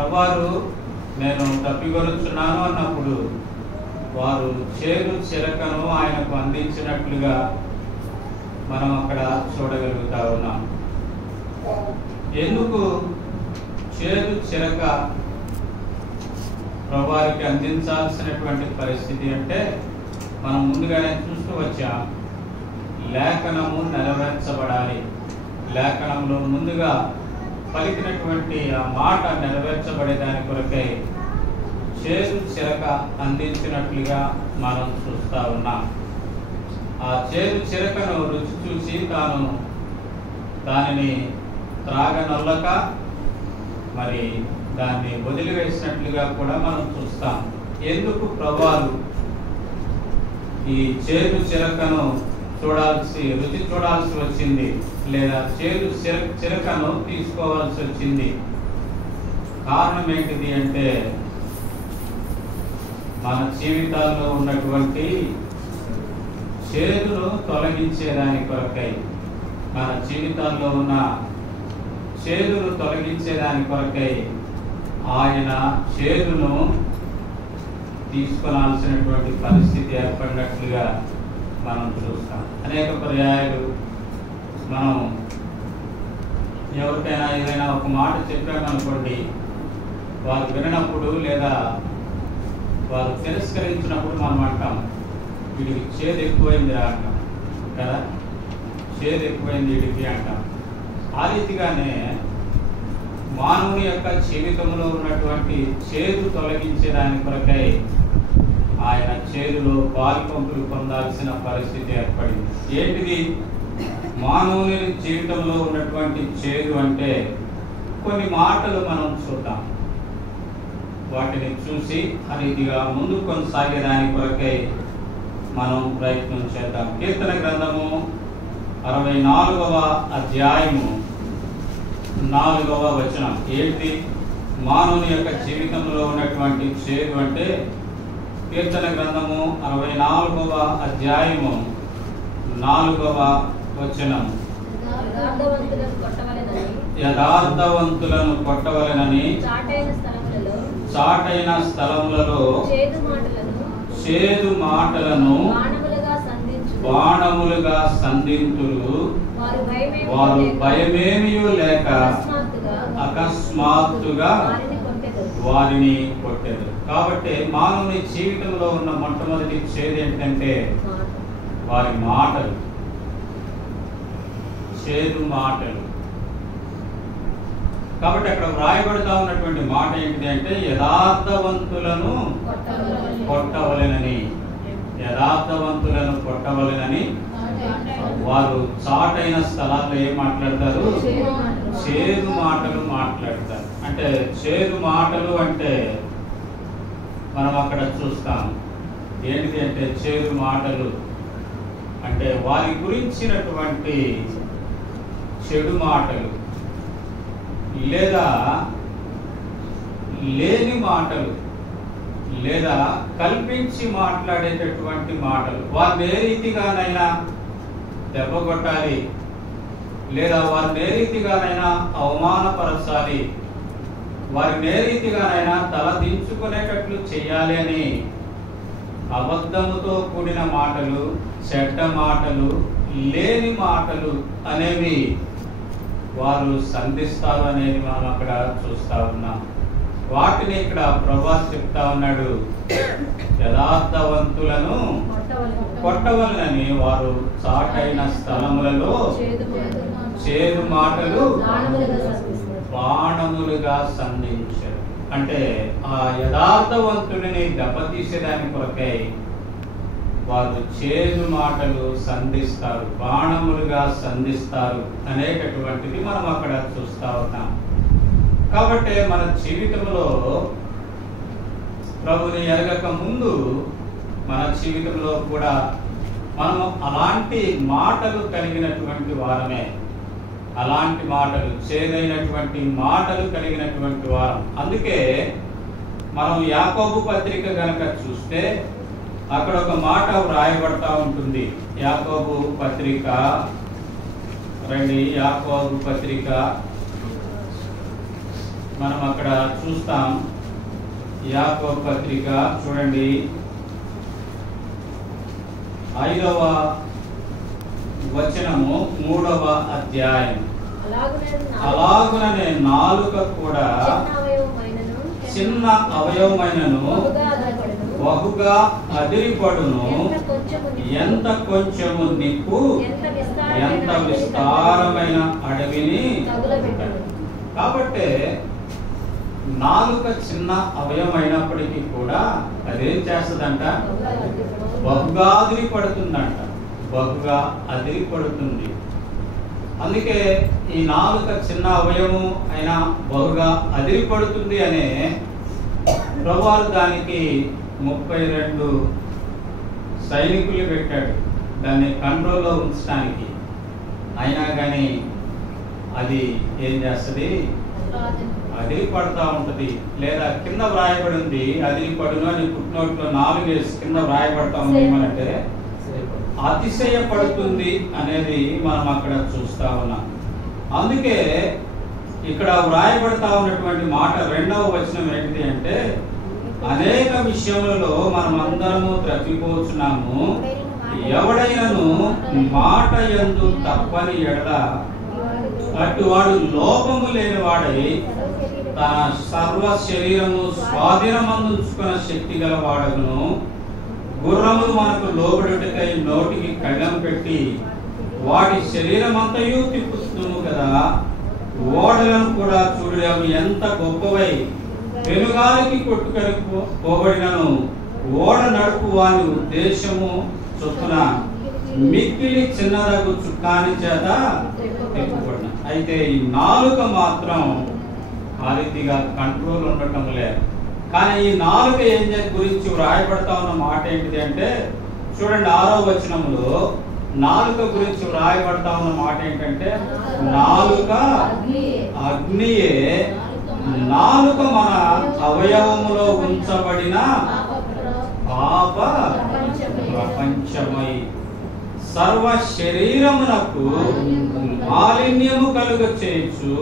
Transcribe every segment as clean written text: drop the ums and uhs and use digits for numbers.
ప్రభువారు నేను తప్పికొనుచున్నాను అన్నప్పుడు వారు చేదు చిరకను ఆయనకు అందించినట్లుగా మనం అక్కడ చూడగలుగుతా ఉన్నాం. ఎందుకు చేదు చిరక ప్రభువారికి అందించాల్సినటువంటి పరిస్థితి అంటే మనం ముందుగానే చూస్తూ వచ్చాం. లేఖనము నెరవేర్చబడాలి. లేఖనంలో ముందుగా పలికినటువంటి ఆ మాట నెరవేర్చబడే దాని కొరకై చేదు చిరక అందించినట్లుగా మనం చూస్తా ఉన్నాం. ఆ చేదు చిరకను రుచి చూసి తాను దానిని త్రాగనొల్లక మరి దాన్ని వదిలివేసినట్లుగా కూడా మనం చూస్తాం. ఎందుకు ప్రభువారు ఈ చేదు చిరకను రుచి చూడాల్సి వచ్చింది, లేదా చేదు చిరకను తీసుకోవాల్సి వచ్చింది? కారణం ఏంటిది అంటే మన జీవితాల్లో ఉన్నటువంటి చేదును తొలగించేదాని కొరకై, మన జీవితాల్లో ఉన్న చేదును తొలగించేదాని కొరకై ఆయన చేదును తీసుకొనాల్సినటువంటి పరిస్థితి ఏర్పడినట్లుగా మనం చూస్తాం. అనేక పర్యాయాలు మనం ఎవరికైనా ఏదైనా ఒక మాట చెప్పామనుకోండి, వారు వినప్పుడు లేదా వారు తిరస్కరించినప్పుడు మనం అంటాం, వీడికి చేదు ఎక్కువైందిరా అంటాం కదా, చేదు ఎక్కువైంది వీడికి అంటాం. ఆ రీతిగానే మానవుని యొక్క జీవితంలో ఉన్నటువంటి చేదు తొలగించేదాని కొరకై ఆయన చేదులో పాలుపంపులు పొందాల్సిన పరిస్థితి ఏర్పడింది. ఏంటిది మానవుని జీవితంలో ఉన్నటువంటి చేదు అంటే? కొన్ని మాటలు మనం చూద్దాం, వాటిని చూసి ఆ రీతిగా ముందు కొనసాగేదాని కొరకై మనం ప్రయత్నం చేద్దాం. కీర్తన గ్రంథము 64వ అధ్యాయము 4వ వచనం. ఏంటి మానవుని యొక్క జీవితంలో ఉన్నటువంటి చేదు అంటే? కీర్తన గ్రంథము 64వ అధ్యాయము 4వ వచనం. యథార్థవంతులను కొట్టవలెనని చాటైన స్థలములలో చేదు మాటలను బాణములుగా సంధింతురు. వారు భయమేమీ లేక అకస్మాత్తుగా వారిని కొట్టెదరు. కాబట్టి మానవుని జీవితంలో ఉన్న మొట్టమొదటి చేదు ఏంటంటే వారి మాటలు, చేదు మాటలు. కాబట్టి అక్కడ వ్రాయబడుతూ ఉన్నటువంటి మాట ఏంటిది అంటే యథార్థవంతులను కొట్టవలెనని, యథార్థవంతులను కొట్టవలెనని వారు చాటైన స్థలాల్లో ఏం మాట్లాడతారు? చేదు మాటలు మాట్లాడతారు. అంటే చేదు మాటలు అంటే మనం అక్కడ చూస్తాం ఏంటిది అంటే చేదు మాటలు అంటే వారి గురించినటువంటి చెడు మాటలు, లేదా లేని మాటలు, లేదా కల్పించి మాట్లాడేటటువంటి మాటలు. వారిని ఏ రీతిగానైనా దెబ్బ కొట్టాలి, లేదా వారిని ఏ రీతిగానైనా అవమానపరచాలి, వారిని ఏ రీతిగానైనా తల దించుకునేటట్లు చేయాలి అని అబద్ధముతో కూడిన మాటలు, చెడ్డ మాటలు, లేని మాటలు అనేవి వారు సంధిస్తారు అనేది మనం అక్కడ చూస్తా ఉన్నాం. వాటిని ఇక్కడ ప్రభువు చెప్తా ఉన్నాడు, యథార్థవంతులను కొట్టవలనని వారు చాటైన స్థలములలో చేదు మాటలు బాణములుగా సంధించారు. అంటే ఆ యథార్థవంతుడిని దెబ్బతీసేదాని కొరకై వారు చేదు మాటలు సంధిస్తారు, బాణములుగా సంధిస్తారు అనేటటువంటిది మనం అక్కడ చూస్తా ఉన్నాం. కాబట్టి మన జీవితంలో ప్రభుని ఎరగక ముందు మన జీవితంలో కూడా మనము అలాంటి మాటలు కలిగినటువంటి వారమే. అలాంటి మాటలు, చేదైనటువంటి మాటలు కలిగినటువంటి వారం. అందుకే మనం యాకోబు పత్రిక గనక చూస్తే అక్కడ ఒక మాట వ్రాయబడతా ఉంటుంది. యాకోబు పత్రిక రండి, యాకోబు పత్రిక మనం అక్కడ చూస్తాం. యాకోబు పత్రిక చూడండి 5వ వచనము 3వ అధ్యాయం. అలాగుననే నాలుక కూడా చిన్న అవయవమైనను బహుగా అదిరిపడును. ఎంత కొంచెము నిప్పు ఎంత విస్తారమైన అడవిని. కాబట్టి నాలుక చిన్న అవయవమైనప్పటికీ కూడా అదేం చేస్తుందంట? బహుగా అదిరిపడుతుందంట. బహుగా అదిరిపడుతుంది. అందుకే ఈ నాలుక చిన్న అవయవం అయినా బహుగా అదిరిపడుతుంది అనే ప్రభువారు దానికి 32 సైనికులు పెట్టాడు దాన్ని కంట్రోల్లో ఉంచడానికి. అయినా కానీ అది ఏం చేస్తుంది? అదిరిపడుతూ ఉంటుంది. లేదా కింద వ్రాయబడి ఉంది అదిరిపడును అని ఫుట్నోట్లో 4 వేసి కింద వ్రాయబడతా ఉంది. ఏమనంటే అతిశయపడుతుంది అనేది మనం అక్కడ చూస్తా ఉన్నాం. అందుకే ఇక్కడ వ్రాయబడతా ఉన్నటువంటి మాట 2వ వచనం ఏంటి అంటే, అనేక విషయములలో మనం అందరము తప్పిపోతున్నాము, ఎవడైనను మాట యందు తప్పని ఎడల అటువాడు లోపము లేని వాడై తన సర్వ శరీరము స్వాధీనమందుకున్న శక్తి గల వాడగును. గుర్రములు మనకు లోబడుటకై నోటికి కళ్ళం పెట్టి వాటి శరీరం అంతయు తిప్పుతున్నాము కదా. ఓడలను కూడా చూడలేము ఎంత గొప్పవై వెనుగాలికి కొట్టుకొని పోబడినను ఓడ నడుపు వాని ఉద్దేశము చొప్పున మిక్కిలి చిన్నదగు చుక్కాని చేత తిప్పబడిన. అయితే ఈ నాలుక మాత్రం ఆ రీతిగా కంట్రోల్ ఉండటం లేదు. కానీ ఈ నాలుక ఏం గురించి వ్రాయబడతా ఉన్న మాట ఏంటిది అంటే, చూడండి 6వ వచనంలో నాలుక గురించి వ్రాయబడతా ఉన్న మాట ఏంటంటే, నాలుక అగ్నియే, నాలుక మన అవయవములో ఉంచబడిన పాప ప్రపంచమై సర్వ శరీరమునకు మాలిన్యము కలుగ చేయొచ్చు,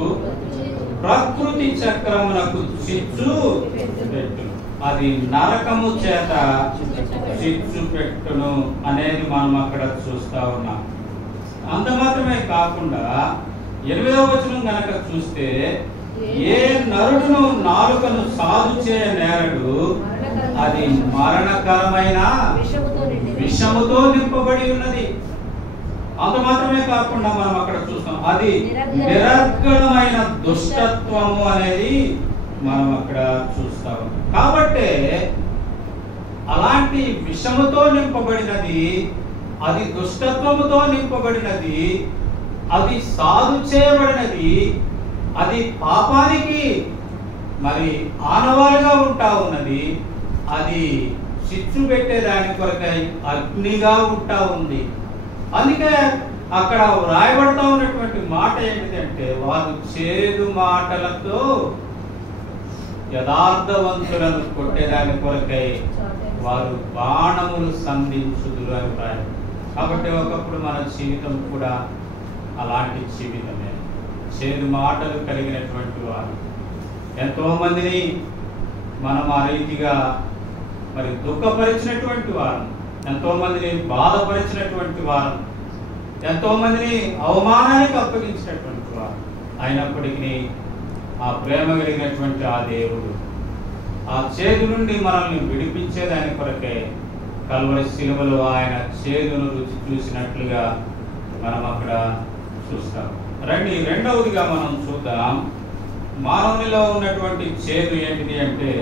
ప్రకృతి చక్రమునకు చిచ్చు పెట్టును, అది నరకము చేత చిచ్చు పెట్టును అనేది మనం అక్కడ చూస్తా ఉన్నాం. అంత మాత్రమే కాకుండా 8వ వచనం గనక చూస్తే, ఏ నరుడును నాలుకను సాధు చేయ నేరడు, అది మరణకరమైన విషముతో నింపబడి ఉన్నది. అంత మాత్రమే కాకుండా మనం అక్కడ చూస్తాం, అది నిరర్గళమైన దుష్టత్వము అనేది మనం అక్కడ చూస్తాం. కాబట్టి అలాంటి విషముతో నింపబడినది, అది దుష్టత్వముతో నింపబడినది, అది సాధు చేయబడినది, అది పాపానికి మరి ఆనవాలుగా ఉంటా ఉన్నది, అది చిచ్చు పెట్టేదాని కొరకై అగ్నిగా ఉంటా ఉంది. అందుకే అక్కడ వ్రాయబడతా ఉన్నటువంటి మాట ఏంటిదంటే, వారు చేదు మాటలతో యథార్థవంతులను కొట్టేదాని కొరకై వారు బాణములు సంధించుదురు అని వ్రాయ. కాబట్టి ఒకప్పుడు మన జీవితం కూడా అలాంటి జీవితమే. చేదు మాటలు కలిగినటువంటి వారు ఎంతో మందిని మనం ఆ రీతిగా మరి దుఃఖపరిచినటువంటి వారు, ఎంతో మందిని బాధపరిచినటువంటి వారు, ఎంతో మందిని అవమానానికి అప్పగించినటువంటి వారు. అయినప్పటికీ ఆ ప్రేమ కలిగినటువంటి ఆ దేవుడు ఆ చేదు నుండి మనల్ని విడిపించేదాని కొరకే కల్వరి శిలువలో ఆయన చేదును రుచి చూసినట్లుగా మనం అక్కడ చూస్తాం. రండి, రెండవదిగా మనం చూద్దాం మానవునిలో ఉన్నటువంటి చేదు ఏంటిది అంటే,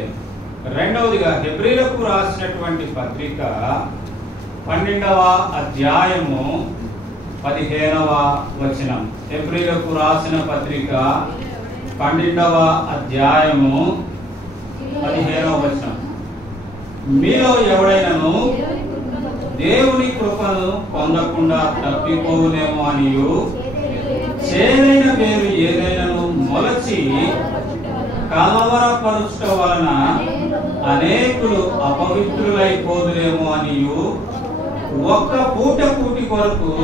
రెండవదిగా హెబ్రీలకు రాసినటువంటి పత్రిక 12వ అధ్యాయము 15వ వచనం. హెబ్రీలకు రాసిన పత్రిక 12వ అధ్యాయము 15వ వచనం. మీలో ఎవడైనాను దేవుని కృపను పొందకుండా తప్పిపోవునేమో అనియు, చేదైన వేరు ఏదైనాను మొలచి కలవరపరుచుట వలన అనేకులు అపవిత్రులైపోదురేమో అనియు, ఒక్క పూట కూటి కొరకు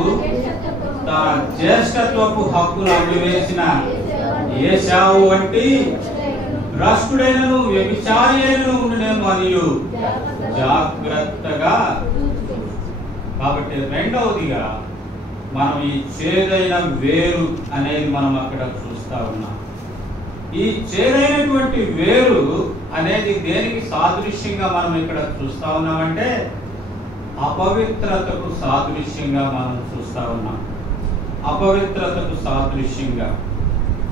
తన జ్యేష్ఠత్వపు హక్కును అడ్డువేసిన ఏశావు వంటి భ్రష్టుడైనను వ్యభిచారి అయినను ఉండునేమో అనియు జాగ్రత్తగా. కాబట్టి రెండవదిగా మనం ఈ చేదైన వేరు అనేది మనం అక్కడ చూస్తా ఉన్నాం. ఈ చేదైనటువంటి వేరు అనేది దేనికి సాదృశ్యంగా మనం ఇక్కడ చూస్తా ఉన్నామంటే అపవిత్రతకు సాదృశ్యంగా మనం చూస్తా ఉన్నాం. అపవిత్రతకు సాదృశ్యంగా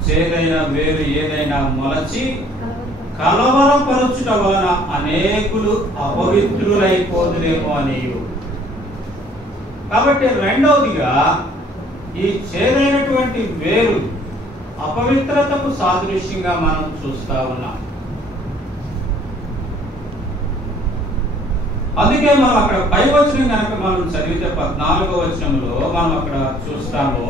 చేదైన వేరు ఏదైనా మొలచి కలవరపరచుట వలన అనేకులు అపవిత్రులైపోదురేమో అని. కాబట్టి రెండవదిగా ఈ చేదైనటువంటి వేరు అపవిత్రతకు సాదృశ్యంగా మనం చూస్తా ఉన్నాం. అందుకే మనం అక్కడ పై వచనం కనుక మనం చదివితే 14వ వచనంలో మనం అక్కడ చూస్తాము,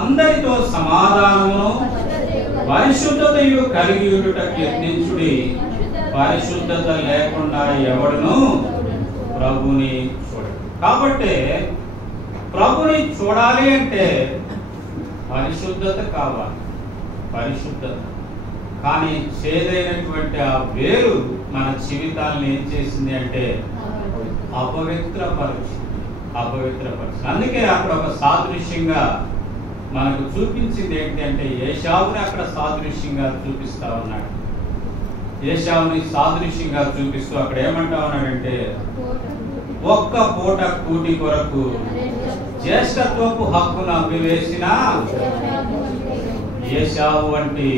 అందరితో సమాధానమును పరిశుద్ధతయు కలిగి ఉండుటకు యత్నించుడి, పరిశుద్ధత లేకుండా ఎవడును ప్రభుని చూడడు. కాబట్టి ప్రభుని చూడాలి అంటే పరిశుద్ధత కావాలి, పరిశుద్ధత. కానీ చేదైనటువంటి ఆ వేరు మన జీవితాలను ఏం చేసింది అంటే అపవిత్రపరిచింది. అందుకే అక్కడ ఒక సాదృశ్యంగా మనకు చూపించింది ఏంటంటే ఏశావుని అక్కడ సాదృశ్యంగా చూపిస్తా ఉన్నాడు. ఏశావుని సాదృశ్యంగా చూపిస్తూ అక్కడ ఏమంటా ఉన్నాడంటే ఒక్క పూట కూటి కొరకు జ్యేష్ఠత్వపు హక్కును అమ్మివేసిన ఏశావు వంటి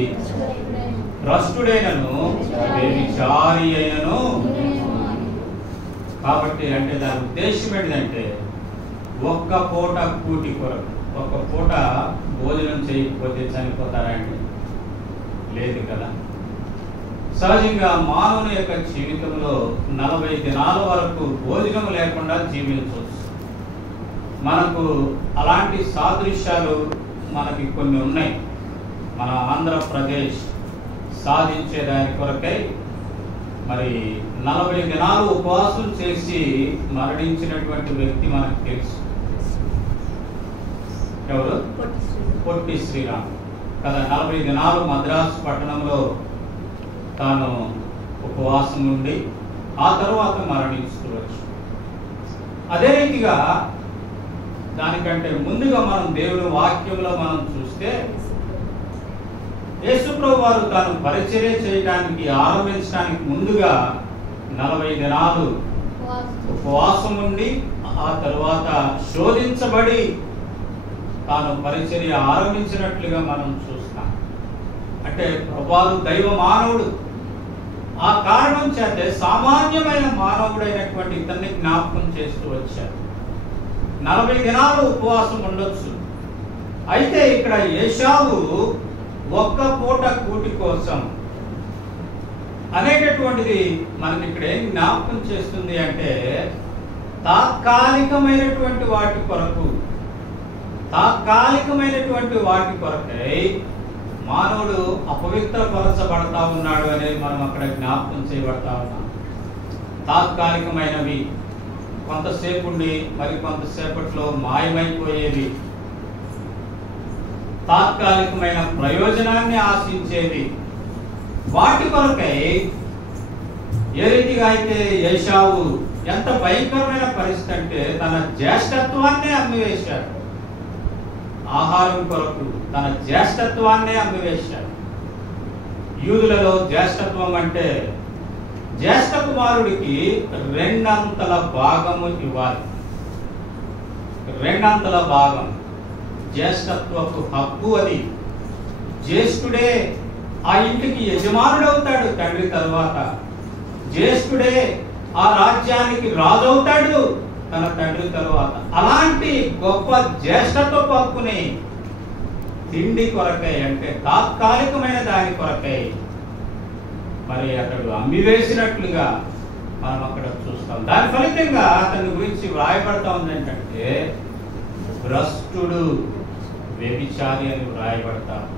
భ్రష్టుడైనను వ్యభిచారి అయినను. కాబట్టి అంటే దాని ఉద్దేశం ఏంటంటే ఒక్క పూట కూటి కొరకు, ఒక్క పూట భోజనం చేయకపోతే చనిపోతారా అండి? లేదు కదా. సహజంగా మానవుని యొక్క జీవితంలో 40 దినాల వరకు భోజనం లేకుండా జీవించవచ్చు. మనకు అలాంటి సాదృశ్యాలు మనకి కొన్ని ఉన్నాయి. మన ఆంధ్రప్రదేశ్ సాధించేదాని కొరకై మరి 40 దినాలు ఉపవాసం చేసి మరణించినటువంటి వ్యక్తి మనకు తెలుసు. ఎవరు? పొట్టి శ్రీరామ్ కదా. 40 దినాలు మద్రాసు పట్టణంలో తాను ఉపవాసం ఉండి ఆ తర్వాత మరణించుకోవచ్చు. అదే రీతిగా దానికంటే ముందుగా మనం దేవుని వాక్యంలో మనం చూస్తే యేసుప్రభు వారు తాను పరిచర్య చేయడానికి ఆరంభించడానికి ముందుగా 40 దినాలు ఉపవాసం ఉండి ఆ తరువాత శోధించబడి తాను పరిచర్య ఆరంభించినట్లుగా మనం చూస్తాం. అంటే ప్రభువు దైవ మానవుడు. ఆ కారణం చేత సామాన్యమైన మానవుడైనటువంటి ఇతన్ని జ్ఞాపకం చేస్తూ వచ్చారు. 40 దినాలు ఉపవాసం ఉండొచ్చు. అయితే ఇక్కడ ఏశావు ఒక్క పూట కూటి కోసం అనేటటువంటిది మనకి ఇక్కడ ఏం జ్ఞాపకం చేస్తుంది అంటే తాత్కాలికమైనటువంటి వాటి కొరకై మానవుడు అపవిత్రపరచబడతా ఉన్నాడు అనేది మనం అక్కడ జ్ఞాపకం చేయబడతా ఉన్నాం. తాత్కాలికమైనవి కొంతసేపు ఉండి మరి కొంతసేపట్లో మాయమైపోయేవి, తాత్కాలికమైన ప్రయోజనాన్ని ఆశించేవి, వాటి కొరకై ఏ రీతిగా అయితే ఏశావు ఎంత భయంకరమైన పరిస్థితి అంటే తన జ్యేష్ఠత్వాన్నే అమ్మివేశాడు. ఆహారం కొరకు తన జ్యేష్ఠత్వాన్నే అమ్మివేశాడు. యూదులలో జ్యేష్ఠత్వం అంటే జ్యేష్ఠ కుమారుడికి 2 భాగము ఇవ్వాలి. 2 భాగం జ్యేష్ఠత్వపు హక్కు. అది జ్యేష్ఠుడే ఆ ఇంటికి యజమానుడవుతాడు తండ్రి తర్వాత. జ్యేష్ఠుడే ఆ రాజ్యానికి రాజు అవుతాడు తన తండ్రి తర్వాత. అలాంటి గొప్ప జ్యేష్ఠత్వపు హక్కుని తిండి కొరకై అంటే తాత్కాలికమైన దాని కొరకై మరి అతడు అమ్మివేసినట్లుగా మనం అక్కడ చూస్తాం. దాని ఫలితంగా అతని గురించి వ్రాయబడతా ఉంది ఏంటంటే భ్రష్టుడు వ్యభిచారి అని వ్రాయబడతారు.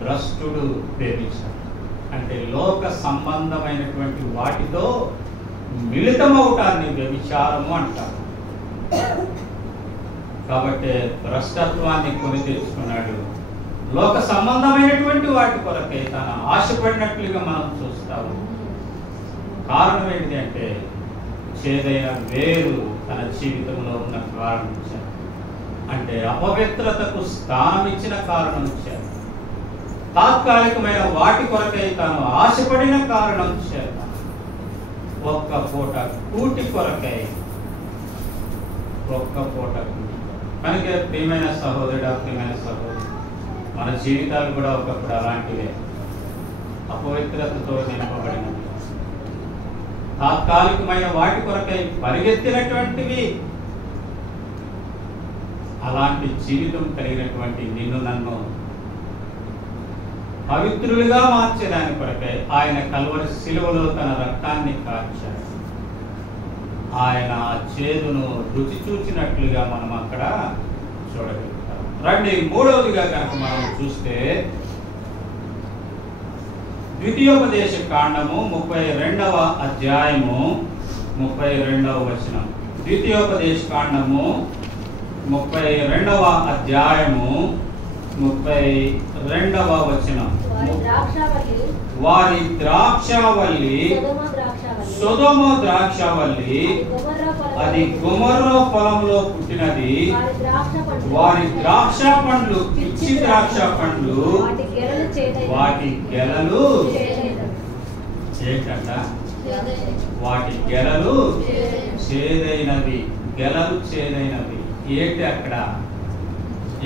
భ్రష్టుడు వ్యభిచారి అంటే లోక సంబంధమైనటువంటి వాటితో మిళితమవటాన్ని వ్యభిచారము అంటారు. కాబట్టి భ్రష్టత్వాన్ని కొని తెచ్చుకున్నాడు. లోక సంబంధమైనటువంటి వాటి కొరకై తను ఆశపడినట్లుగా మనం చూస్తాము. కారణం ఏంటి అంటే చేదైన వేరు తన జీవితంలో ఉన్న కారణం చేత, అంటే అపవిత్రతకు స్థానం ఇచ్చిన కారణం చేత, తాత్కాలికమైన వాటి కొరకై తాను ఆశపడిన కారణం చేత, ఒక్క పూట కూటి కొరకై, ఒక్క పూట కనుక ప్రియమైన సహోదరుడు, ప్రియమైన సహోదరు, మన జీవితాలు కూడా ఒకప్పుడు అలాంటివే, అపవిత్రతతో నింపబడినవి, తాత్కాలికమైన వాటి కొరకై పరిగెత్తినటువంటివి. అలాంటి జీవితం కలిగినటువంటి నిన్ను నన్ను పవిత్రులుగా మార్చేదాని కొరకై ఆయన కల్వరి శిలువలో తన రక్తాన్ని కార్చాడు. ఆయన ఆ చేదును రుచి చూచినట్లుగా మనం అక్కడ చూడగలుగుతాం. రండి, మూడవదిగా కనుక మనం చూస్తే ద్వితీయోపదేశ కాండము 32వ అధ్యాయము 32వ వచనం. ద్వితీయోపదేశ కాండము 32వ అధ్యాయము 32వ వచనం. వారి ద్రాక్షావల్లి సొదొమ ద్రాక్షావల్లి అది గొమొర్రా పొలంలో పుట్టినది. వారి ద్రాక్ష పండ్లు పిచ్చి ద్రాక్ష పండ్లు, వాటి గెలలు ఏంటంట? వాటి గెలలు చేదైనవి. గెలలు చేదైనవి ఏంటి? అక్కడ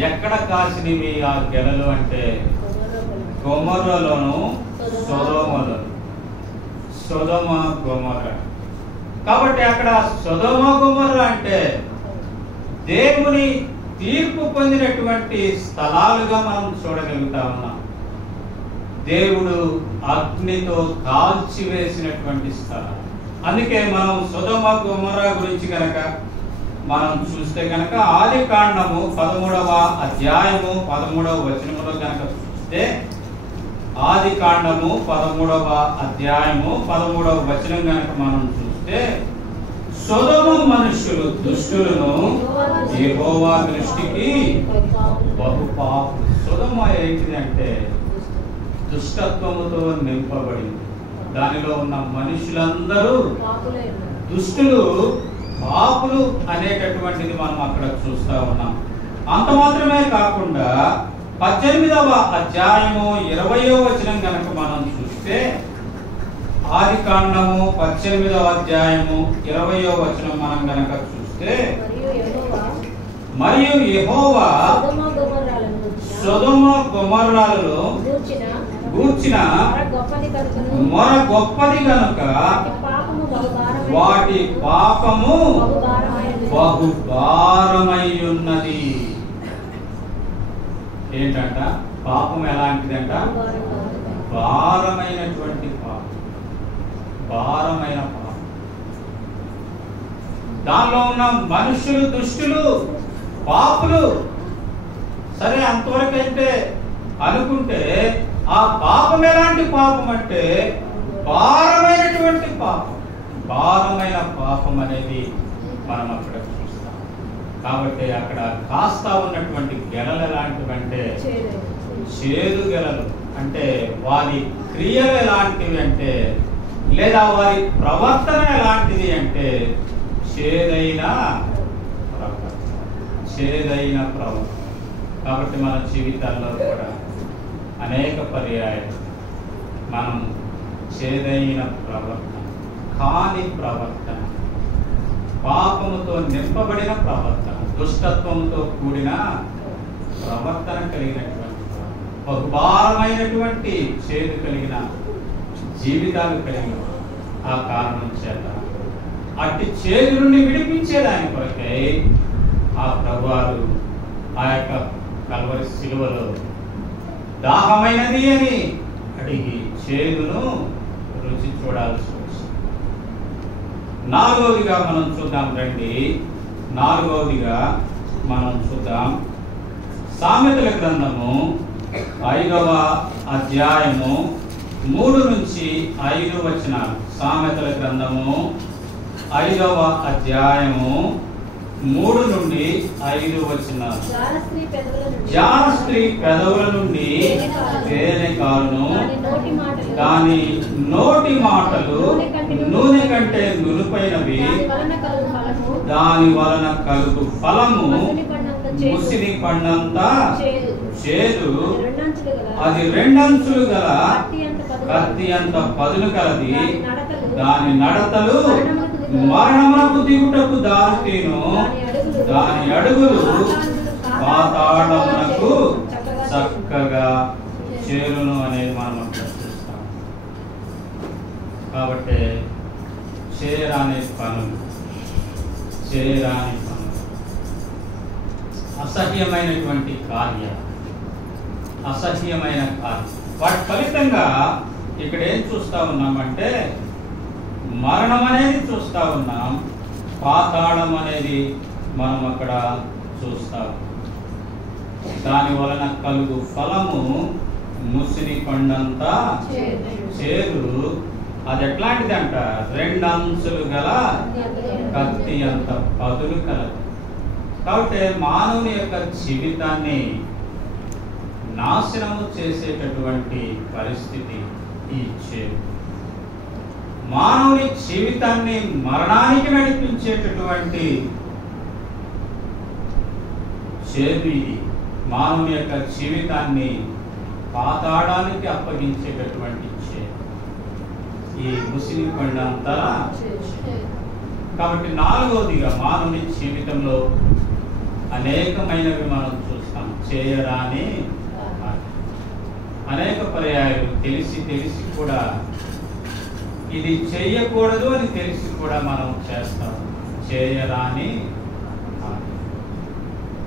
ఎక్కడ కాసినవి ఆ గెలలు అంటే గొమొర్రాలోను సొదొమలో. సొదొమ గొమొర్రా. కాబట్టి అక్కడ సొదొమ గొమొర్రా అంటే దేవుని తీర్పు పొందినటువంటి స్థలాలుగా మనం చూడగలుగుతా ఉన్నాం. దేవుడు అగ్నితో కాల్చివేసినటువంటి స్థలం. అందుకే మనం సొదొమ గొమొర్రా గురించి కనుక మనం చూస్తే కనుక ఆది కాండము 13వ అధ్యాయము 13వ వచనములో కనుక చూస్తే, ఆది కాండము 13వ అధ్యాయము 13వ వచనం కనుక మనం చూస్తే, సొదొమ మనుషులు దుష్టులను యెహోవా దృష్టికి బహు పాపులు. సొదొమ ఏంటిది అంటే దుష్టత్వముతో నింపబడింది. దానిలో ఉన్న మనుషులందరూ దుష్టులు, పాపులు అనేటటువంటిది మనం అక్కడ చూస్తా ఉన్నాం. అంత మాత్రమే కాకుండా 18వ అధ్యాయము 20వ వచనం కనుక మనం చూస్తే, ఆది కాండము 18వ అధ్యాయము 20వ వచనం మనం కనుక చూస్తే, మరియు యెహోవా సొదొమ గొమొర్రాలలో గూర్చిన మొర గొప్పది కనుక వాటి పాపము బహు భారమై ఉన్నది. ఏంటంట? పాపం ఎలాంటిదంట? భారమైనటువంటి పాపం, భారమైన పాపం. దానిలో ఉన్న మనుషులు దుష్టులు, పాపులు. సరే, అంతవరకు అయితే అనుకుంటే ఆ పాపం ఎలాంటి పాపం అంటే భారమైనటువంటి పాపం. భారమైన పాపం అనేది మనం అక్కడ చూస్తాం. కాబట్టి అక్కడ కాస్తా ఉన్నటువంటి గెలలు ఎలాంటివంటే చేదు గెలలు. అంటే వారి క్రియలు ఎలాంటివి అంటే, లేదా వారి ప్రవర్తన ఎలాంటిది అంటే చేదైన ప్రవర్తన, చేదైన ప్రవర్తన. కాబట్టి మన జీవితాల్లో కూడా అనేక పర్యాయాలు మనం చేదైన ప్రవర్తన, కాని ప్రవర్తన, పాపముతో నింపబడిన ప్రవర్తన, దుష్టత్వంతో కూడిన ప్రవర్తన కలిగినటువంటి, బహుభారమైనటువంటి చేదు కలిగిన జీవితాలు కలిగిన ఆ కారణం చేత అట్టి చేదు నుండి విడిపించేదాని కొరకై ఆ ప్రభువారు ఆ యొక్క కల్వరి శిలువలో దాహమైనది అని అడిగి చేదును రుచి చూడాల్సి వచ్చింది. నాలుగవదిగా మనం చూద్దాం. రండి, నాలుగవదిగా మనం చూద్దాం సామెతల గ్రంథము 5వ అధ్యాయము 3 నుంచి 5 వచనాలు. సామెతల గ్రంథము 5వ అధ్యాయము 3 నుండి 5 వచనాలు. జార స్త్రీ పెదవుల నుండి తేనె కారును, దాని నోటి మాటలు నూనె కంటే నునుపైనవి, దాని వలన కలుగు ఫలము ముసిని పండంత చేదు, అది 2 అంచులు గల కత్తి అంత పదును కలది, దాని నడతలు మరణమునకు దిగుటకు దారితీను, దాని అడుగులు పాతాళమునకు చక్కగా చేరును అనేది మనం అక్కడ చూస్తాం. కాబట్టి చేయరాని పనులు, అసహ్యమైనటువంటి కార్యాలు, అసహ్యమైన కార్యం, వాటి ఫలితంగా ఇక్కడ ఏం చూస్తా ఉన్నామంటే మరణం అనేది చూస్తా ఉన్నాం, పాతాళం అనేది మనం అక్కడ చూస్తాం. దాని వలన కలుగు ఫలము ముసిని పండంత చేదు, అది ఎట్లాంటిది అంట, 2 అంచులు గల కత్తి అంత పదులు కలదు. కాబట్టి మానవుని యొక్క జీవితాన్ని నాశనము చేసేటటువంటి పరిస్థితి ఈ చేదు. మానవుని జీవితాన్ని మరణానికి నడిపించేటటువంటి చేదు ఇది. మానవుని యొక్క జీవితాన్ని పాతాళానికి అప్పగించేటటువంటి చేదు ఈ ముసిని పండంతా. కాబట్టి 4వదిగా మానవుని జీవితంలో అనేకమైనవి మనం చూస్తాం. చేయరాని అనేక పర్యాయాలు తెలిసి కూడా ఇది చేయకూడదు అని తెలిసి కూడా మనం చేస్తాం. చేయరాని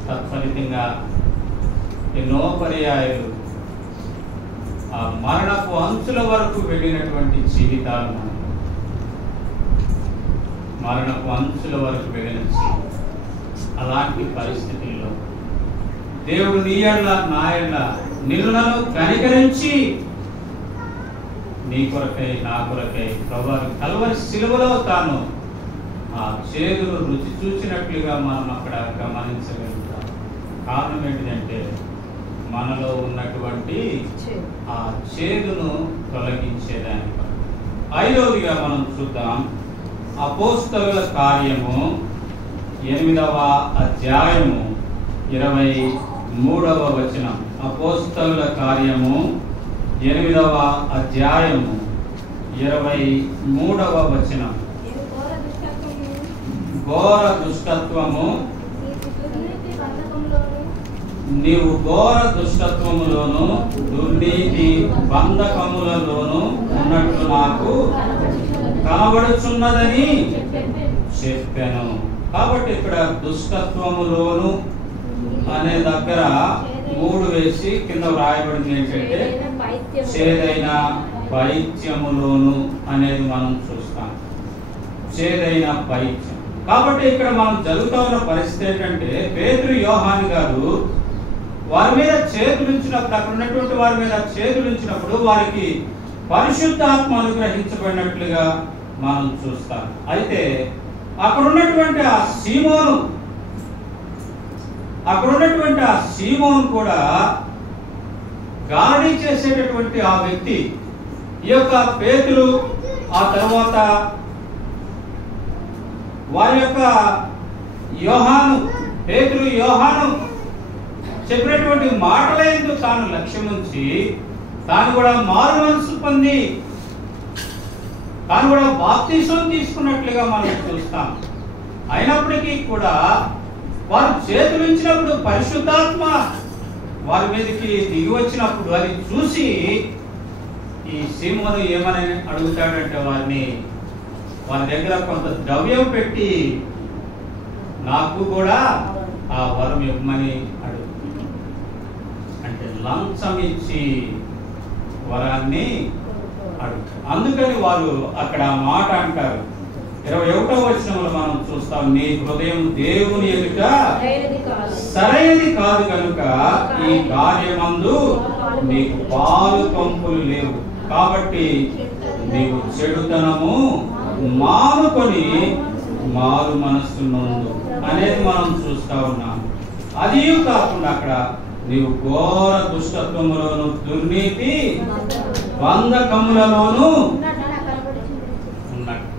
తత్ఫలితంగా ఎన్నో పర్యాయాలు ఆ మరణపు అంచుల వరకు వెళ్ళినటువంటి జీవితాలు, మరణపు అంచుల వరకు వెళ్ళిన జీవితం. అలాంటి పరిస్థితుల్లో దేవుడు నీ యెడల నా యెడల నిన్ను కనికరించి నీ కొరకై నా కొరకై ప్రభువు కల్వరి శిలువలో తాను ఆ చేదును రుచి చూసినట్లుగా మనం అక్కడ గమనించగలుగుతాం. కారణం ఏంటిదంటే మనలో ఉన్నటువంటి ఆ చేదును తొలగించేదానికి. 5వదిగా మనం చూద్దాం అపోస్తలుల కార్యము 8వ అధ్యాయము 23వ వచనం. అపోస్తలుల కార్యము 8వ అధ్యాయము 23వ వచనం. ఘోర దుష్టత్వము, నీవు ఘోర దుష్టత్వములోను దుర్నీతి బంధకములలోను ఉన్నట్లు నాకు కనబడుచున్నదని చెప్పాను. కాబట్టి ఇక్కడ దుష్టత్వములోను అనే దగ్గర 3 వేసి కింద వ్రాయబడింది ఏంటంటే చేదైన పైత్యములోను అనేది మనం చూస్తాం. చేదైన పైత్యం. కాబట్టి ఇక్కడ మనం జరుగుతూ ఉన్న పరిస్థితి ఏంటంటే పేతురు యోహాను గారు వారి మీద చేతులుంచినప్పుడు, అక్కడ ఉన్నటువంటి వారి మీద చేతులుంచినప్పుడు వారికి పరిశుద్ధాత్మ అనుగ్రహించబడినట్లుగా మనం చూస్తాం. అయితే అక్కడ ఉన్నటువంటి ఆ సీమోను కూడా గారడీ చేసేటటువంటి ఆ వ్యక్తి ఈ యొక్క పేతురు, ఆ తర్వాత వారి యొక్క పేతురు యోహాను చెప్పినటువంటి మాటలందు తాను లక్ష్యం ఉంచి తాను కూడా మారు మనసు పొంది తాను కూడా బాప్తిసం తీసుకున్నట్లుగా మనం చూస్తాం. అయినప్పటికీ కూడా వారు చేతులుంచినప్పుడు పరిశుద్ధాత్మ వారి మీదకి దిగి వచ్చినప్పుడు అది చూసి ఈ సీమోను ఏమని అడుగుతాడంటే వారి దగ్గర కొంత ద్రవ్యం పెట్టి నాకు కూడా ఆ వరం ఇవ్వమని అడుగుతాడు. అంటే లంచం ఇచ్చి వరాన్ని అడుగుతారు. అందుకని వారు అక్కడ మాట అంటారు. 21వ వచనంలో మనం చూస్తాం, నీ హృదయం దేవుని ఎదుట సరైనది కాదు కనుక ఈ కార్యమందు నీకు పాలు పంపులు లేవు, కాబట్టి నీవు చెడుతనము మానుకొని మారు మనస్సు నందు. అనేది మనం చూస్తా ఉన్నాం. అది కాకుండా అక్కడ నీవు ఘోర దుష్టత్వములోను దుర్నీతి బంధకములలోను ఉన్నట్టు.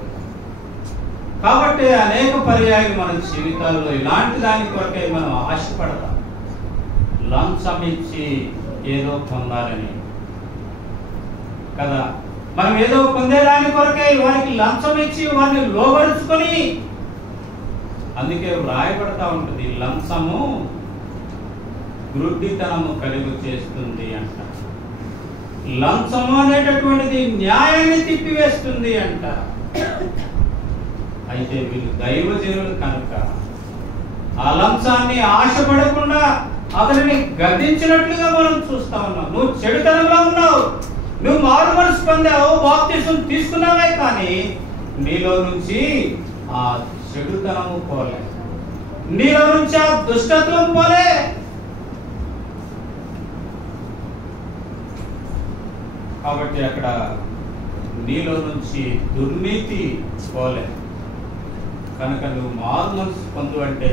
కాబట్టి అనేక పర్యాయాలు మన జీవితాల్లో ఇలాంటి దాని కొరకే మనం ఆశపడతాం. లంచం ఇచ్చి ఏదో పొందాలని కదా, మనం ఏదో పొందేదాని కొరకే వారికి లంచం ఇచ్చి వారిని లోబరుచుకొని, అందుకే వ్రాయబడతా ఉంటుంది లంచము గ్రుడ్డితనము కలుగు చేస్తుంది అంట. లంచము అనేటటువంటిది న్యాయాన్ని తిప్పివేస్తుంది అంట. అయితే వీళ్ళు దైవజనులు కనుక ఆ లంచాన్ని ఆశపడకుండా అతనిని గద్దించినట్లుగా మనం చూస్తా ఉన్నాం. నువ్వు చెడుతనంలో ఉన్నావు, నువ్వు మారు మనసు పొందావు, బాప్తిసం తీసుకున్నావే, కానీ నీలో నుంచి ఆ చెడుతనము పోలే, నీలో నుంచి ఆ దుష్టత్వం పోలే. కాబట్టి అక్కడ నీలో నుంచి దుర్నీతి పోలే కనుక నువ్వు మారు మనసు పొందు అంటే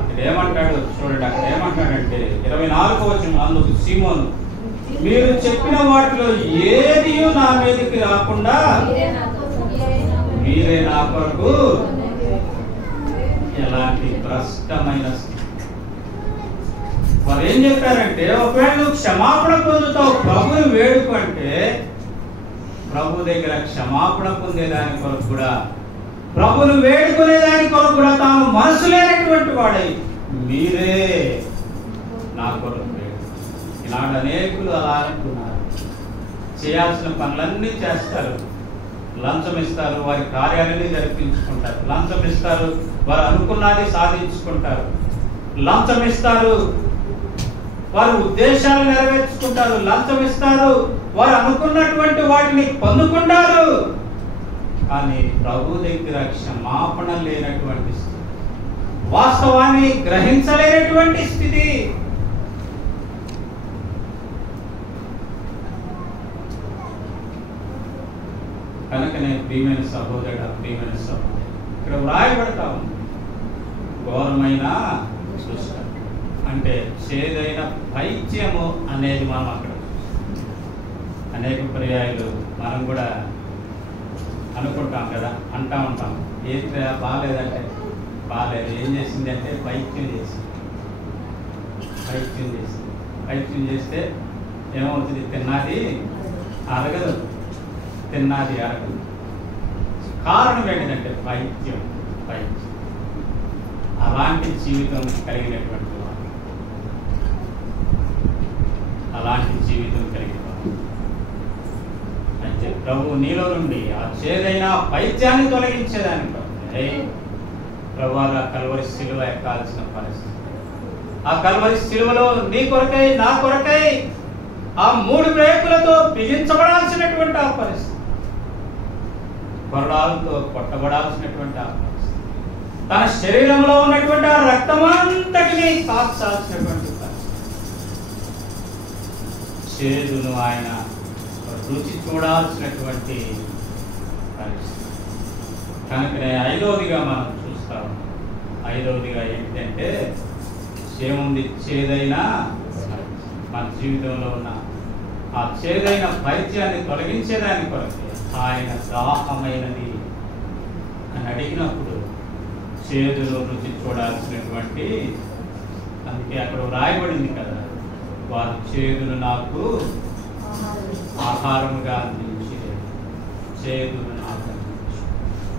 అక్కడ ఏమంటాడు చూడండి. అక్కడ ఏమంటాడంటే 24వ వచనం, అందుకు సీమోను మీరు చెప్పిన వాటిలో ఏది నా మీదకి రాకుండా మీరే నా కొరకు. ఎలాంటి భ్రష్టమైన వారు ఏం చెప్పారంటే, ఒకవేళ నువ్వు క్షమాపణ పొందుతావు, ప్రభుని వేడుకు అంటే ప్రభు దగ్గర క్షమాపణ పొందేదాని కొరకు కూడా, ప్రభుని వేడుకునే దాని కొరకు కూడా తాను మనసు లేనటువంటి వాడై మీరే నా కొరకు. ఈనాడు అనేకులు అలా అనుకున్నారు. చేయాల్సిన పనులన్నీ చేస్తారు, లంచం ఇస్తారు, వారి కార్యాలన్నీ జరిపించుకుంటారు, లంచం ఇస్తారు, వారు అనుకున్నది సాధించుకుంటారు, లంచం ఇస్తారు, వారు ఉద్దేశాలు నెరవేర్చుకుంటారు, లంచం ఇస్తారు, వారు అనుకున్నటువంటి వాటిని పొందుకుంటారు. కానీ ప్రభు దగ్గర క్షమాపణ లేనటువంటి స్థితి, వాస్తవాన్ని గ్రహించలేనటువంటి స్థితి. కనుకనే ప్రియమైన సహోదరుడు, ప్రియమైన సహోదరు, ఇక్కడ వ్రాయబడతా ఉంది ఘోరమైన దుష్టం అంటే చేదైన పైత్యము అనేది మనం అక్కడ అనేక పర్యాయాలు మనం కూడా అనుకుంటాం కదా, అంటా ఉంటాం. ఏంటి బాగాలేదంటే బాగాలేదు, ఏం చేసింది అంటే పైత్యం చేసింది. పైత్యం చేస్తే ఏమవుతుంది? తిన్నది అరగదు, తిన్నది అరగదు. కారణం ఏంటంటే పైత్యం. అలాంటి జీవితం కలిగినటువంటి వాడు, అలాంటి జీవితం కలిగిన వాడు అయితే ప్రభు నీలో నుండి ఆ చేదైన పైత్యాన్ని తొలగించేదానికి ప్రభు ఆ కల్వరి శిలువ ఎక్కాల్సిన పరిస్థితి. ఆ కల్వరి శిలువలో నీ కొరకై నా కొరకై ఆ 3 బ్రేకులతో బిగించబడాల్సినటువంటి ఆ పరిస్థితి, కొరడాలతో కొట్టబడాల్సినటువంటి ఆ పరిస్థితి, తన శరీరంలో ఉన్నటువంటి ఆ రక్తమంతటిని కాల్చాల్సినటువంటి పరిస్థితి, చేదును ఆయన రుచి చూడాల్సినటువంటి పరిస్థితి. కనుకనే 5వదిగా మనం చూస్తాము. 5వదిగా ఏంటంటే ఏముంది? చేదైన మన జీవితంలో ఉన్న ఆ చేదైన పైత్యాన్ని తొలగించేదాని కొరకే ఆయన దాహమైనది అని అడిగినప్పుడు చేదును రుచి చూడాల్సినటువంటి, అందుకే అక్కడ రాయబడింది కదా, వారు చేదును నాకు ఆహారముగా అందించి చేదును నాకు అందించి.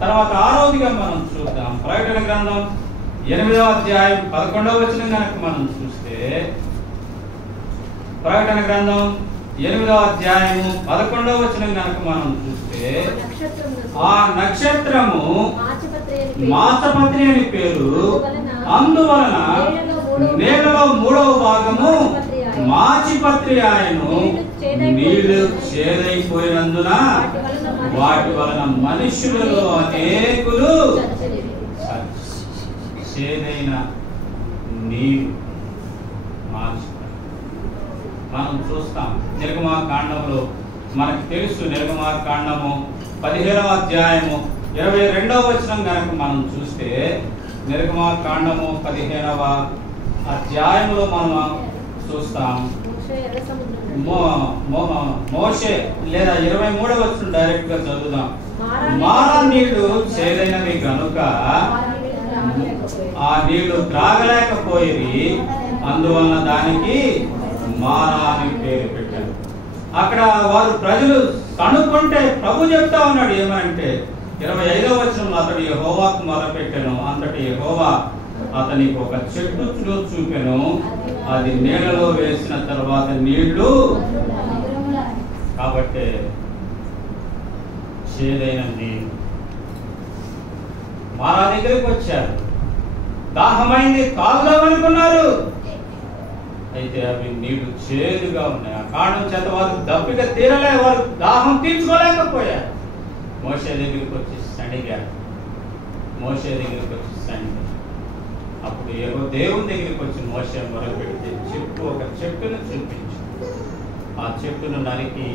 తర్వాత 6వదిగా మనం చూద్దాం. ప్రకటన గ్రంథం 8వ అధ్యాయం 11వ వచనం కనుక మనం చూస్తే, ప్రకటన గ్రంథం 8వ అధ్యాయము 11వ వచనం కనుక మనం చూస్తే, ఆ నక్షత్రము మాచపత్రి అని పేరు, అందువలన నేలలో 3వ భాగము మాచిపత్రి ఆయను, నీళ్లు చేదైపోయినందున వాటి వలన మనుష్యులలో అనేకులు. చేదైన నీరు మనం చూస్తాం. నిర్గమాకాండంలో మనకు తెలుసు, నిర్గమాకాండము 17వ అధ్యాయము 22వ వచనం కనుక మనం చూస్తే, నిర్గమకాండము 15వ అధ్యాయంలో మనం చూస్తాం. మోషే లేదా 23వ వచనం డైరెక్ట్ గా చదువుదాం. మారా నీళ్లు చేదైనవి గనుక ఆ నీళ్లు త్రాగలేకపోయి, అందువలన దానికి మారా అని పేరు పెట్టారు. అక్కడ వారు ప్రజలు కనుక్కుంటే ప్రభు చెప్తా ఉన్నాడు ఏమంటే 25వ వచనంలో అతడు యెహోవాకు మొరపెట్టెను, అంతటి యెహోవా అతనికి ఒక చెట్టు చూపెను, అది నీళ్ళలో వేసిన తర్వాత నీళ్లు. కాబట్టి చేదైన నీళ్ళు మారా దగ్గరికి వచ్చారు, దాహమైంది తాగుదామనుకున్నారు, అయితే అవి నీళ్లు చేదుగా ఉన్నాయి. ఆ కారణం చేత వారు దప్పిక తీరలే, వారు దాహం తీర్చుకోలేకపోయారు. మోషే దగ్గరికి వచ్చి సణిగారు. అప్పుడు ఏవో దేవుని దగ్గరికి వచ్చి మోషే మొరపెడితే ఒక చెట్టును చూపించు. ఆ చెట్టును నరికి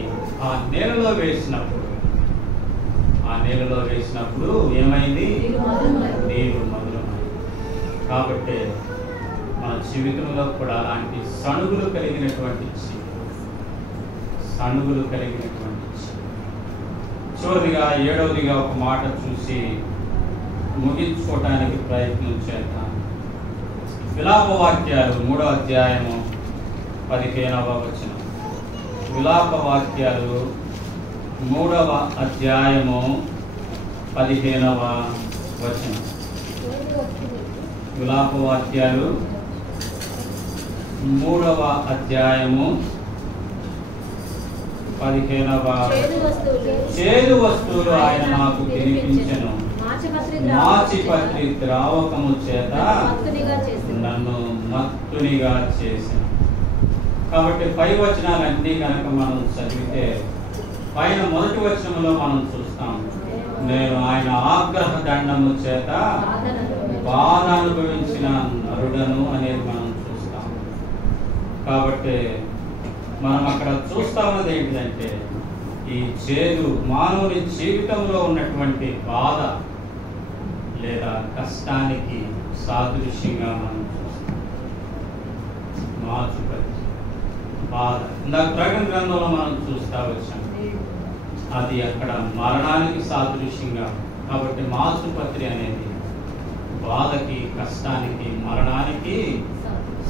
ఆ నీళ్ళలో వేసినప్పుడు ఏమైంది? నీరు మధురమైంది. కాబట్టి మన జీవితంలో కూడా అలాంటి సణుగులు కలిగినటువంటి చివరిగా 7వదిగా ఒక మాట చూసి ముగించుకోవటానికి ప్రయత్నం చేద్దాం. విలాప వాక్యాలు 3వ అధ్యాయము 15వ వచనం. విలాప వాక్యాలు 3వ అధ్యాయము 15వ వచనం. విలాప వాక్యాలు 3వ అధ్యాయము 15వ. చేదు వస్తువులు ఆయన నాకు తినిపించెను, మాచిపత్రి ద్రావకము చేత నన్ను మత్తునిగా చేసిన. కాబట్టి పై వచనాలన్నీ కనుక మనం చదివితే పైన మొదటి వచనంలో మనం చూస్తాం, నేను ఆయన ఆగ్రహ దండము చేత బాధ అనుభవించిన నరుడను అనేది మనం చూస్తాం. కాబట్టి మనం అక్కడ చూస్తా ఉన్నది ఏంటిదంటే ఈ చేదు మానవుని జీవితంలో ఉన్నటువంటి బాధ లేదా కష్టానికి సాదృశ్యంగా మనం చూస్తాం. మాచుపత్రి బాధ ఇందాక ప్రకటన గ్రంథంలో మనం చూస్తా వచ్చాం, అది అక్కడ మరణానికి సాదృశ్యంగా. కాబట్టి మాచుపత్రి అనేది బాధకి, కష్టానికి, మరణానికి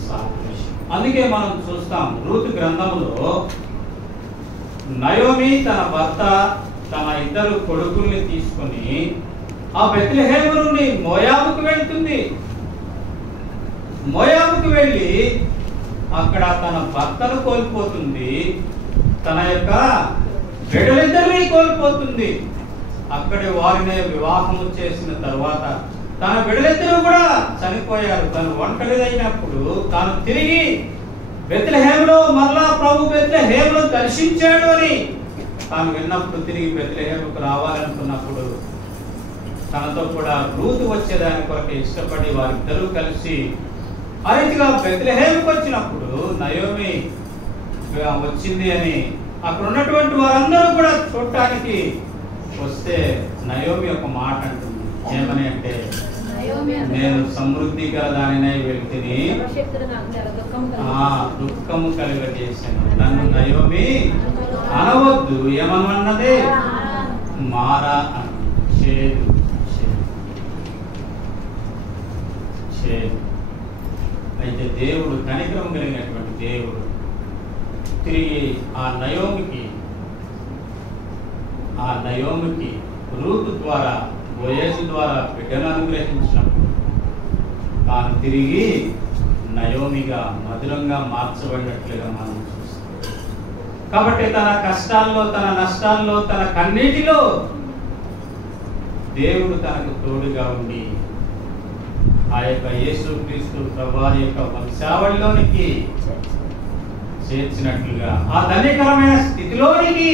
సాదృశ్యం. అందుకే మనం చూస్తాం రూతు గ్రంథంలో నయోమి తన భర్త తన 2 కొడుకుల్ని తీసుకొని ఆ బెత్లెహేము నుండి మోయాబుకు వెళ్తుంది. మోయాబుకు వెళ్ళి అక్కడ తన భర్తను కోల్పోతుంది, తన యొక్క బిడ్డలిద్దరినీ కోల్పోతుంది. అక్కడి వారిని వివాహము చేసిన తర్వాత తన బిడ్డలిద్దరూ కూడా చనిపోయారు. తను ఒంటరిదైనప్పుడు తాను తిరిగి బెత్లెహేములో మరలా ప్రభు బెత్లెహేములో దర్శించాడు అని తాను విన్నప్పుడు, తిరిగి బెత్లెహేముకు రావాలనుకున్నప్పుడు తనతో కూడా రూతు వచ్చేదాని కొరకు ఇష్టపడి వారిద్దరూ కలిసి ఆ రీతిగా బెత్లెహేముకు వచ్చినప్పుడు నయోమి వచ్చింది అని అక్కడ ఉన్నటువంటి వారందరూ కూడా చూడటానికి వస్తే నయోమి ఒక మాట అంటుంది. ఏమని అంటే, నేను సమృద్ధి గల దానినై వెళ్తిని, దుఃఖము కలుగజేసాను, నన్ను నయోమి అనవద్దు. ఏమన్నది? మారా అని. చేదు అయితే దేవుడు కనికరం కలిగినటువంటి దేవుడు తిరిగి ఆ నయోమికి రూతు ద్వారా, బోయజు ద్వారా బిడ్డను అనుగ్రహించినప్పుడు తాను తిరిగి నయోమిగా మధురంగా మార్చబడినట్లుగా మనం చూస్తాం. కాబట్టి తన కష్టాల్లో, తన నష్టాల్లో, తన కన్నీటిలో దేవుడు తనకు తోడుగా ఉండి ఆ యొక్క యేసుక్రీస్తు ప్రభువారి యొక్క వంశావళిలోనికి చేర్చినట్లుగా, ఆ ధన్యకరమైన స్థితిలోనికి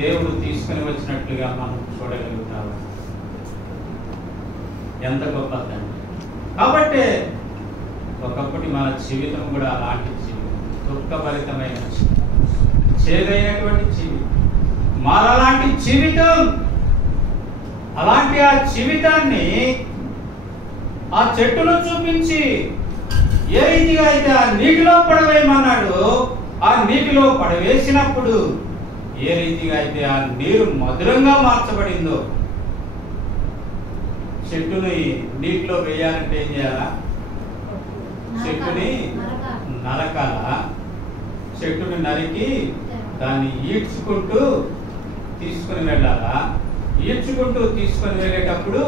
దేవుడు తీసుకుని వచ్చినట్లుగా మనం చూడగలుగుతాం. ఎంత గొప్ప తండ్రి. కాబట్టి ఒకప్పటి మన జీవితం కూడా అలాంటి జీవితం, దుఃఖభరితమైన జీవితం, చేదైనటువంటి జీవితం, మారలాంటి జీవితం. అలాంటి ఆ జీవితాన్ని ఆ చెట్టును చూపించి ఏ రీతిగా అయితే ఆ నీటిలో పడవేయమన్నాడు, ఆ నీటిలో పడవేసినప్పుడు ఏ రీతిగా అయితే ఆ నీరు మధురంగా మార్చబడిందో, చెట్టుని నీటిలో వేయాలంటే ఏం చేయాలా? చెట్టుని నరకాల, చెట్టుని నరికి దాన్ని ఈడ్చుకుంటూ తీసుకుని వెళ్ళాలా. ఈడ్చుకుంటూ తీసుకుని వెళ్ళేటప్పుడు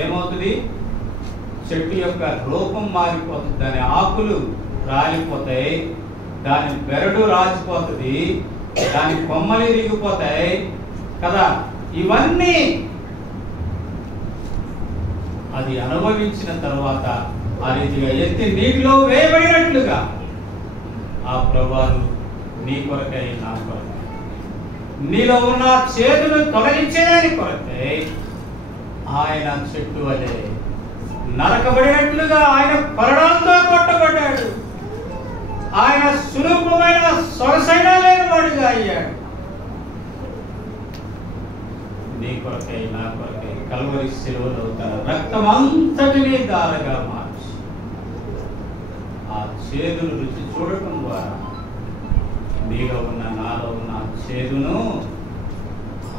ఏమవుతుంది? చెట్టు యొక్క రూపం మారిపోతుంది, దాని ఆకులు రాలిపోతాయి, దాని బెరడు రాచిపోతుంది, దాని కొమ్మలు ఇరిగిపోతాయి కదా. ఇవన్నీ అది అనుభవించిన తర్వాత ఆ రీతిగా ఎత్తి నీటిలో వేయబడినట్లుగా ఆ ప్రభువు నీ కొరకై నా కొరకై నీలో ఉన్న చేతులు తొలగించేదాని కొరకై ఆయన చెట్టు వలె నరకబడినట్లుగా ఆయన కొరడాలతో కొట్టబడ్డాడు. ఆయన సురూపమైన సొగసైన లేని వాడిగా అయ్యాడు. నీ కొరకై నా కొరకై కల్వరి శిలువలో తన రక్తమంతటినీ ధారగా మార్చి ఆ చేదును రుచి చూడటం ద్వారా నీలో ఉన్న నాలో ఉన్న చేదును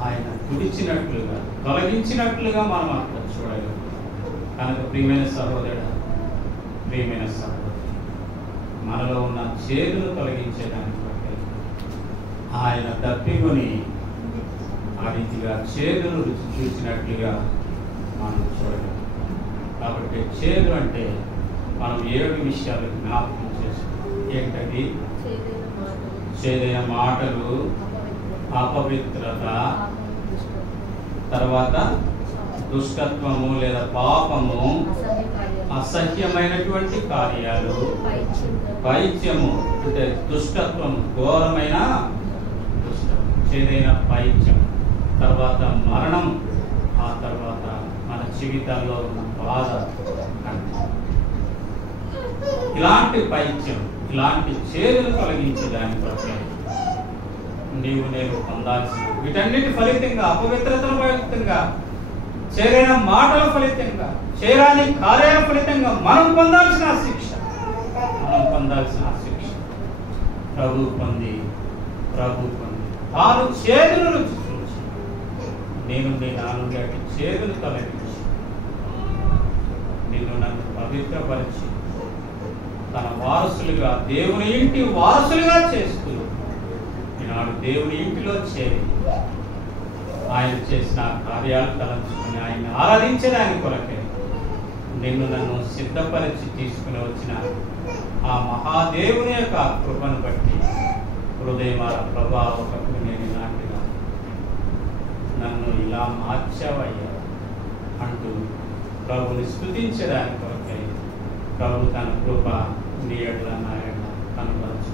ఆయన తుడిచినట్లుగా తొలగించినట్లుగా మనం అక్కడ చూడగలం. కనుక ప్రియమైన సహోదరుడు, ప్రియమైన సహోదరు, మనలో ఉన్న చేదును తొలగించేదానికి ఆయన తప్పికొని ఆ రీతిగా చేదును రుచి చూసినట్లుగా మనం చూడగలం. కాబట్టి చేదు అంటే మనం 7 విషయాలు జ్ఞాపకం చేసుకుంటాం. ఏంటది? చేదైన మాటలు, అపవిత్రత, తర్వాత దుష్టత్వము లేదా పాపము, అసహ్యమైనటువంటి కార్యాలు, పైత్యము అంటే దుష్టత్వము, ఘోరమైన దుష్టత్వం, చేదైన పైత్యం, తర్వాత మరణం, ఆ తర్వాత మన జీవితాల్లో ఉన్న బాధ. ఇలాంటి పైత్యం, ఇలాంటి చేదును తొలగించేదాని కొరకే నీవు నేను పొందాల్సిన వీటన్నిటి ఫలితంగా, అపవిత్రతల ఫలితంగా, చేరైన మాటల ఫలితంగా, చేరాని కార్యాల ఫలితంగా మనం పొందాల్సిన శిక్ష, ప్రభు పొంది తాను చేదును రుచి చూసి నేను నా నుండి అటు చేదును తొలగించి నిన్ను నన్ను పవిత్రపరిచి తన వారసులుగా, దేవుని ఇంటి వారసులుగా చేస్తూ ఈనాడు దేవుని ఇంటిలో చేరి ఆయన చేసిన కార్యాలు తలంచుకుని ఆయన ఆరాధించడానికి కొరకే నిన్ను నన్ను సిద్ధపరిచి తీసుకుని వచ్చిన ఆ మహాదేవుని యొక్క కృపను బట్టి హృదయమాల ప్రభావకు నేను నాటిగా నన్ను ఇలా మార్చావయ్యా అంటూ ప్రభుని స్తుతించడానికి కొరకై ప్రభు తన కృప నీ ఎడల నా ఎడల కనుపరచు.